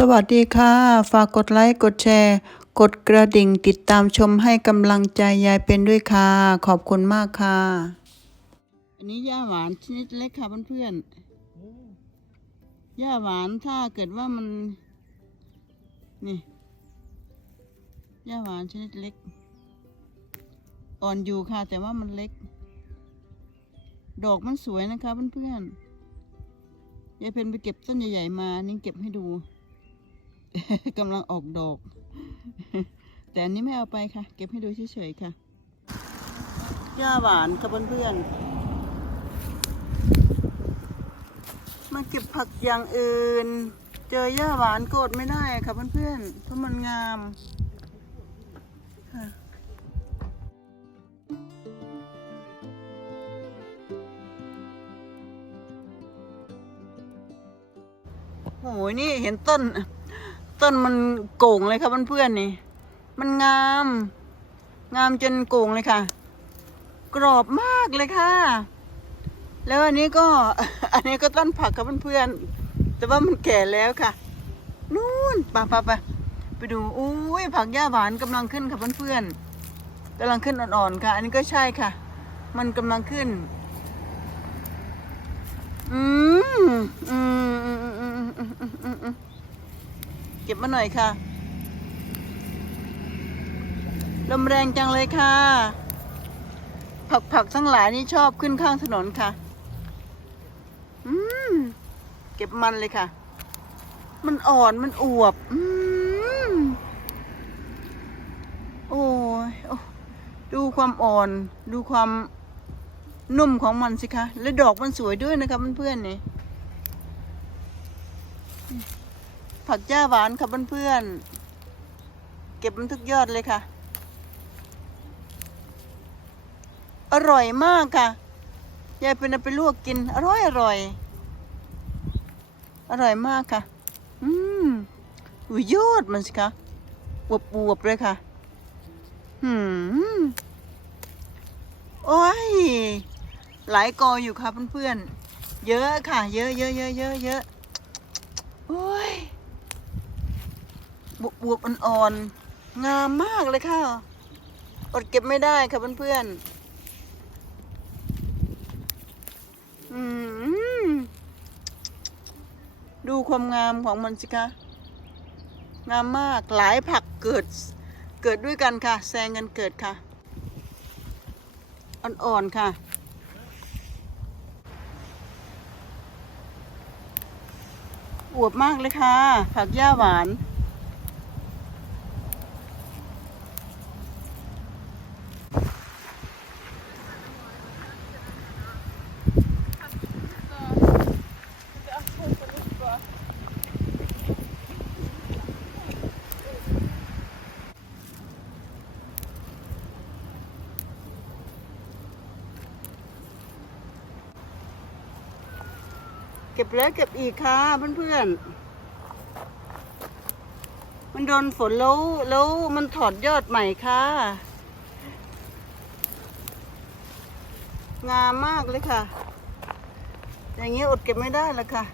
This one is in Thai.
สวัสดีค่ะ ฝากกดไลค์กดแชร์ กดกระดิ่งติดตามชมให้กำลังใจยายเป็นด้วยค่ะ ขอบคุณมากค่ะ อันนี้ย่าหวานชนิดเล็กค่ะเพื่อนๆย่าหวานถ้าเกิดว่ามันนี่ย่าหวานชนิดเล็ก อ่อนอยู่ค่ะ แต่ว่ามันเล็ก ดอกมันสวยนะคะเพื่อนๆยายเพนไปเก็บต้นใหญ่ๆมา นี่เก็บให้ดู กำลังออกดอก แต่อันนี้ไม่เอาไปค่ะ เก็บให้ดูเฉยๆค่ะหญ้าหวานค่ะเพื่อนๆมาเก็บผักอย่างอื่น เจอหญ้าหวานโกรธไม่ได้ค่ะเพื่อนๆเพราะมันงามค่ะโอ้ยนี่เห็นต้น ต้นมันโก่งเลยค่ะเพื่อนๆนี่ มันงาม งามจนโก่งเลยค่ะ กรอบมากเลยค่ะ แล้วอันนี้ก็ อันนี้ก็ต้นผักค่ะเพื่อนๆแต่ว่ามันแก่แล้วค่ะ นู่นไปไปไปไปดูอุ้ยผักหญ้าหวานกำลังขึ้นค่ะเพื่อนๆกำลังขึ้นอ่อนๆค่ะ อันนี้ก็ใช่ค่ะ มันกำลังขึ้น เก็บมาหน่อยค่ะ ลมแรงจังเลยค่ะ ผักผักทั้งหลายนี่ชอบขึ้นข้างถนนค่ะ อืม เก็บมันเลยค่ะ มันอ่อนมันอวบ อืม โอ้ยดูความอ่อน ดูความนุ่มของมันสิคะ และดอกมันสวยด้วยนะคะเพื่อนๆเนี่ย ผักหญ้าหวานค่ะเพื่อนๆ เก็บมันทุกยอดเลยค่ะ อร่อยมากค่ะ ยายเป็นเอาไปลวกกิน อร่อยอร่อย อร่อยมากค่ะ อืมอุยยอดมันสิคะอวบอวบเลยค่ะ หืม โอ้ย หลายกออยู่ค่ะเพื่อนๆ เยอะค่ะ เยอะเยอะเยอะเยอะเยอะโอ้ย บวบบอ่อนๆงามมากเลยค่ะ อดเก็บไม่ได้ค่ะเพื่อนๆอืมดูความงามของมันสิคะ งามมากหลายผักเกิด เกิดด้วยกันค่ะ แซงกันเกิดค่ะ อ่อนๆค่ะอวบมากเลยค่ะ ผักหญ้าหวาน เก็บแล้วเก็บอีกค่ะเพื่อนๆ มันโดนฝนแล้วแล้วมันถอดยอดใหม่ค่ะ งามมากเลยค่ะ อย่างนี้อดเก็บไม่ได้ละค่ะ